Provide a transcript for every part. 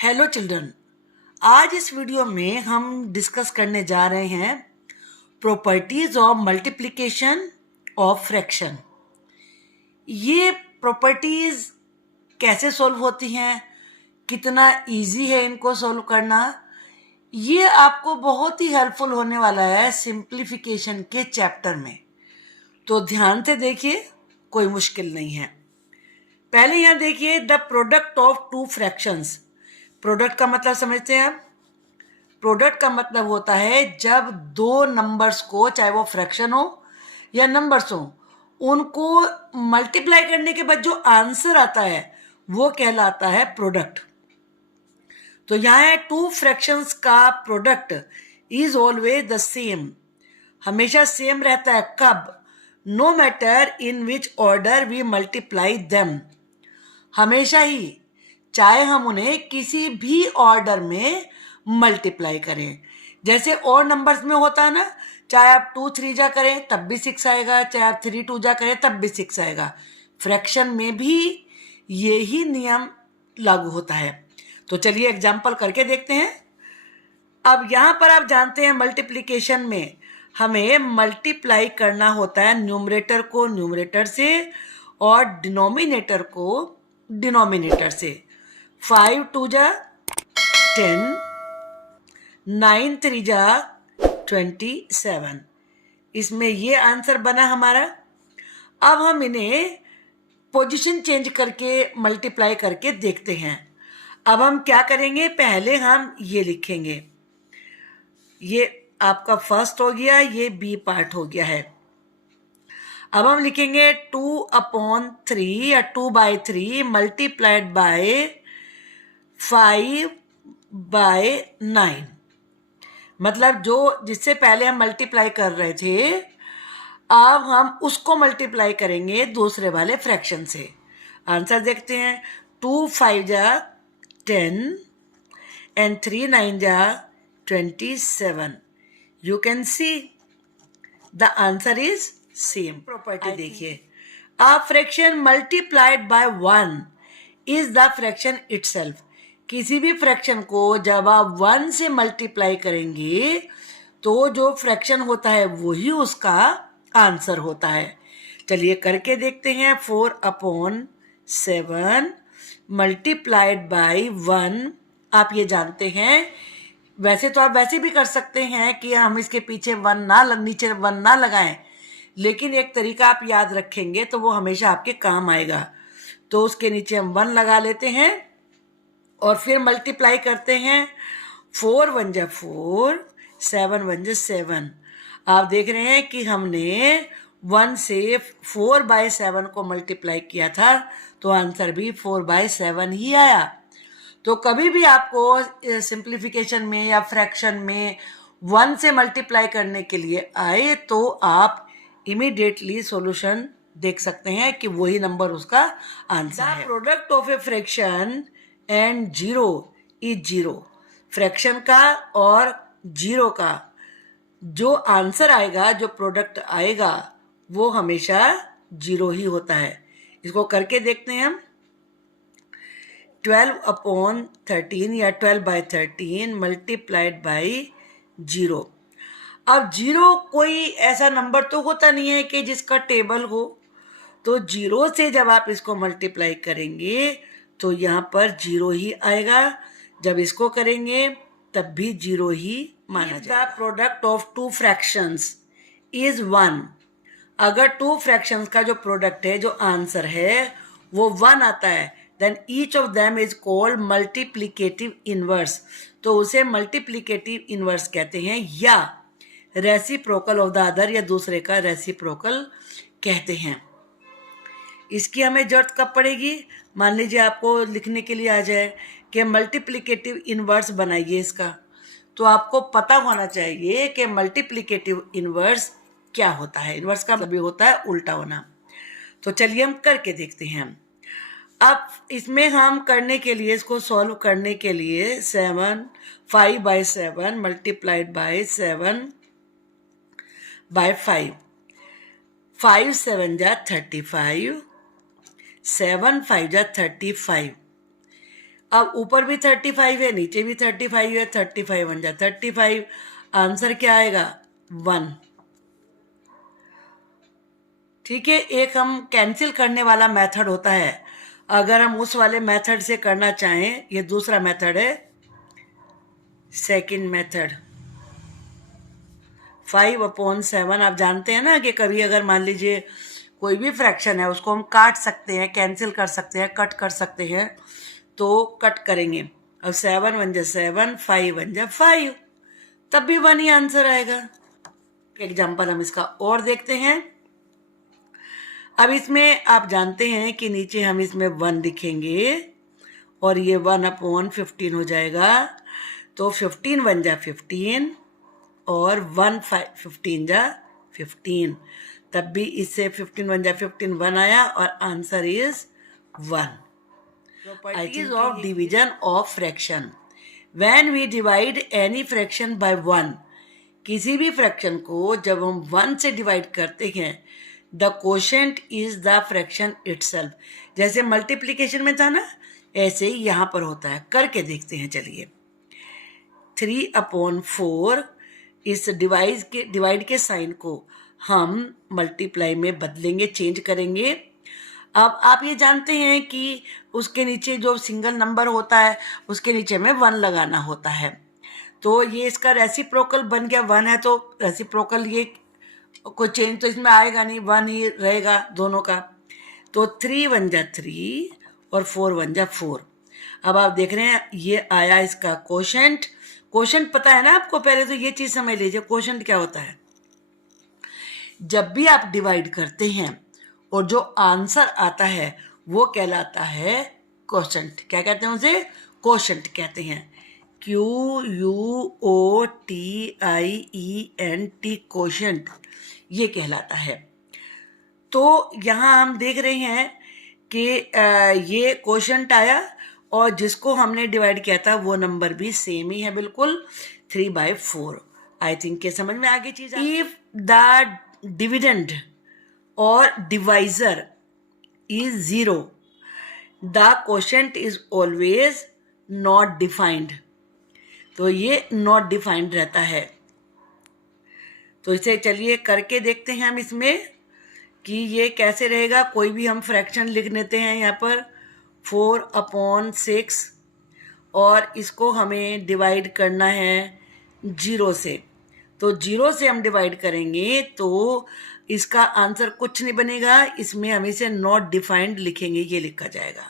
Hello children, आज इस video में हम डिस्कस करने जा रहे हैं properties of multiplication of fraction. ये प्रॉपर्टीज कैसे सॉल्व होती हैं, कितना इजी है इनको सॉल्व करना, ये आपको बहुत ही हेल्पफुल होने वाला है सिंप्लीफिकेशन के चैप्टर में। तो ध्यान से देखिए, कोई मुश्किल नहीं है। पहले यहाँ देखिए, the product of two fractions. Product का मतलब समझते हैं आप। प्रोडक्ट का मतलब होता है जब दो नंबर्स को, चाहे वो फ्रैक्शन हो या नंबर्स हो, उनको मल्टीप्लाई करने के बाद जो आंसर आता है वो कहलाता है प्रोडक्ट। तो यहाँ है टू फ्रैक्शंस का product is always the same, हमेशा सेम रहता है। कब? No matter in which order we multiply them, हमेशा ही, चाहे हम उन्हें किसी भी ऑर्डर में मल्टीप्लाई करें। जैसे और नंबर्स में होता है ना, चाहे आप 2 3 जा करें तब भी 6 आएगा, चाहे आप 3 2 जा करें तब भी 6 आएगा। फ्रैक्शन में भी यही नियम लागू होता है। तो चलिए एग्जाम्पल करके देखते हैं। अब यहाँ पर आप जानते हैं मल्टीप्लिकेशन में हमें मल्टीप्लाई करना होता है न्यूमरेटर को न्यूमरेटर से और डिनोमिनेटर को डिनोमिनेटर से। 5 2 जा 10, 9 3 जा 27। इसमें ये आंसर बना हमारा। अब हम इन्हें पोजीशन चेंज करके मल्टीप्लाई करके देखते हैं। अब हम क्या करेंगे, पहले हम ये लिखेंगे, ये आपका फर्स्ट हो गया, ये बी पार्ट हो गया है। अब हम लिखेंगे 2/3 या 2/3 मल्टीप्लाइड बाय 5/9। मतलब जो जिससे पहले हम मल्टीप्लाई कर रहे थे, अब हम उसको मल्टीप्लाई करेंगे दूसरे वाले फ्रैक्शन से। आंसर देखते हैं। 2 5 जा 10 एंड 3 9 जा 27। You can see the answer is same. Property देखिए, a fraction multiplied by 1 is the fraction itself. किसी भी फ्रैक्शन को जब आप 1 से मल्टीप्लाई करेंगे तो जो फ्रैक्शन होता है वही उसका आंसर होता है। चलिए करके देखते हैं। 4/7 मल्टीप्लाइड बाय 1, आप ये जानते हैं। वैसे तो आप वैसे भी कर सकते हैं कि हम इसके पीछे नीचे 1 ना लगाएं, लेकिन एक तरीका आप याद रखेंगे तो वो हमेशा आपके काम आएगा। तो उसके नीचे हम 1 लगा लेते हैं और फिर मल्टीप्लाई करते हैं। 4 1 जा 4, 7 1 जा 7। आप देख रहे हैं कि हमने 1 से 4/7 को मल्टीप्लाई किया था, तो आंसर भी 4/7 ही आया। तो कभी भी आपको सिंप्लीफिकेशन में या फ्रैक्शन में 1 से मल्टीप्लाई करने के लिए आए तो आप इमीडिएटली सॉल्यूशन देख सकते हैं कि वही नंबर उसका आंसर है। Product of a fraction and 0 is 0। Fraction का और 0 का जो आंसर आएगा, जो प्रोडक्ट आएगा, वो हमेशा 0 ही होता है। इसको करके देखते हैं हम। 12/13 या 12/13 मल्टीप्लाइड बाई 0। अब 0 कोई ऐसा नंबर तो होता नहीं है कि जिसका टेबल हो, तो 0 से जब आप इसको मल्टीप्लाई करेंगे तो यहाँ पर 0 ही आएगा। जब इसको करेंगे तब भी 0 ही माना जाएगा। The product of two fractions is 1। अगर टू फ्रैक्शंस का जो प्रोडक्ट है, जो आंसर है, वो 1 आता है, then each of them is called multiplicative inverse. तो उसे मल्टीप्लिकेटिव इनवर्स कहते हैं, या रेसिप्रोकल ऑफ द अदर, या दूसरे का रेसिप्रोकल कहते हैं। इसकी हमें जरूरत कब पड़ेगी? मान लीजिए आपको लिखने के लिए आ जाए कि मल्टीप्लिकेटिव इनवर्स बनाइए इसका, तो आपको पता होना चाहिए कि मल्टीप्लिकेटिव इनवर्स क्या होता है। इनवर्स का मतलब होता है उल्टा होना। तो चलिए हम करके देखते हैं। अब इसमें हम करने के लिए, इसको सॉल्व करने के लिए 5/7 मल्टीप्लाइड बाय 7/5। 5 7 जा 35, 7 5 जा 35। अब ऊपर भी 35 है, नीचे भी 35 है, 35 बन जाए 35, आंसर क्या आएगा 1। ठीक है, एक हम कैंसिल करने वाला मेथड होता है, अगर हम उस वाले मेथड से करना चाहें, ये दूसरा मेथड है, सेकंड मेथड 5/7। आप जानते हैं ना कि कभी अगर मान लीजिए कोई भी फ्रैक्शन है उसको हम काट सकते हैं, कैंसिल कर सकते हैं, कट कर सकते हैं, तो कट करेंगे। अब 7 बन जा 7, 5 बन जा 5, तब भी 1 ही आंसर आएगा। एग्जाम्पल हम इसका और देखते हैं। अब इसमें आप जानते हैं कि नीचे हम इसमें 1 लिखेंगे और ये 1/15 हो जाएगा, तो 15 बन जा 15 और 15 जा 15, तब भी इससे 15 बन जा 15, 1 आया और answer is 1। Properties of division of fraction. When we divide any fraction by 1, किसी भी फ्रैक्शन को जब हम 1 से डिवाइड करते हैं, the quotient is the fraction itself. जैसे मल्टीप्लीकेशन में था ना, ऐसे ही यहाँ पर होता है। करके देखते हैं, चलिए। 3/4 इस डिवाइड के साइन को हम मल्टीप्लाई में बदलेंगे, चेंज करेंगे। अब आप ये जानते हैं कि उसके नीचे जो सिंगल नंबर होता है उसके नीचे में 1 लगाना होता है, तो ये इसका रेसिप्रोकल बन गया। 1 है तो रेसिप्रोकल, ये कोई चेंज तो इसमें आएगा नहीं, 1 ही रहेगा दोनों का। तो 3 बन जा 3 और 4 बन जा 4। अब आप देख रहे हैं ये आया इसका कोशेंट। कोशेंट पता है ना आपको, पहले तो ये चीज समझ लीजिए कोशेंट क्या होता है। जब भी आप डिवाइड करते हैं और जो आंसर आता है वो कहलाता है कोशेंट। क्या कहते हैं उसे? कोशेंट कहते हैं। QUOTIENT, कोशेंट, ये कहलाता है। तो यहाँ हम देख रहे हैं कि ये कोशेंट आया और जिसको हमने डिवाइड किया था वो नंबर भी सेम ही है, बिल्कुल 3/4। आई थिंक ये समझ में आ गई चीज। इफ द डिविडेंड और divisor is 0, the quotient is always not defined। तो ये not defined रहता है। तो इसे चलिए करके देखते हैं हम इसमें कि ये कैसे रहेगा। कोई भी हम फ्रैक्शन लिख लेते हैं यहाँ पर 4/6 और इसको हमें डिवाइड करना है 0 से। तो 0 से हम डिवाइड करेंगे तो इसका आंसर कुछ नहीं बनेगा, इसमें हम इसे नॉट डिफाइंड लिखेंगे, ये लिखा जाएगा।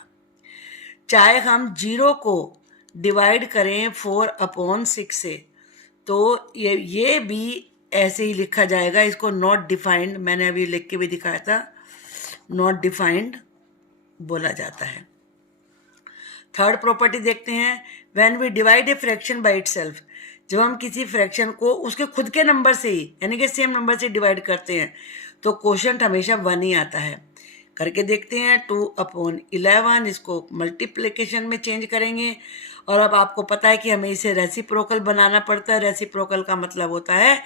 चाहे हम 0 को डिवाइड करें 4/6 से तो ये भी ऐसे ही लिखा जाएगा, इसको नॉट डिफाइंड, मैंने अभी लिख के भी दिखाया था, नॉट डिफाइंड बोला जाता है। थर्ड प्रॉपर्टी देखते हैं। When we divide a fraction by itself, जब हम किसी फ्रैक्शन को उसके खुद के नंबर से ही यानी कि सेम नंबर से डिवाइड करते हैं तो कोशेंट हमेशा 1 ही आता है। करके देखते हैं। 2/11, इसको मल्टीप्लिकेशन में चेंज करेंगे और अब आपको पता है कि हमें इसे रेसिप्रोकल बनाना पड़ता है। रेसिप्रोकल का मतलब होता है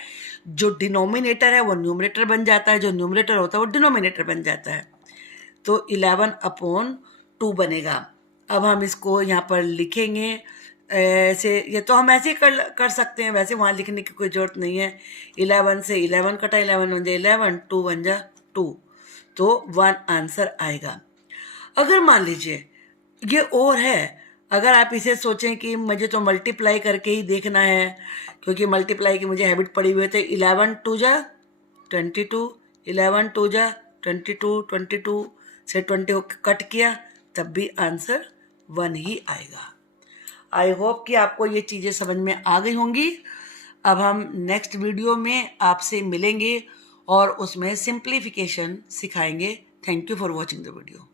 जो डिनोमिनेटर है वो न्यूमरेटर बन जाता है, जो न्यूमरेटर होता है वो डिनोमिनेटर बन जाता है। तो 11/2 बनेगा। अब हम इसको यहाँ पर लिखेंगे ऐसे, ये तो हम ऐसे ही कर सकते हैं, वैसे वहाँ लिखने की कोई ज़रूरत नहीं है। 11 से 11 कटा, 11 बन जा 11, 2 बन जा 2, तो 1 आंसर आएगा। अगर मान लीजिए ये और है, अगर आप इसे सोचें कि मुझे तो मल्टीप्लाई करके ही देखना है क्योंकि मल्टीप्लाई की मुझे हैबिट पड़ी हुई है, तो 11 2 जा 22, 11 2 जा 22, 22 से 20 कट किया, तब भी आंसर 1 ही आएगा। आई होप कि आपको ये चीज़ें समझ में आ गई होंगी। अब हम नेक्स्ट वीडियो में आपसे मिलेंगे और उसमें सिंप्लीफिकेशन सिखाएंगे। Thank you for watching the video.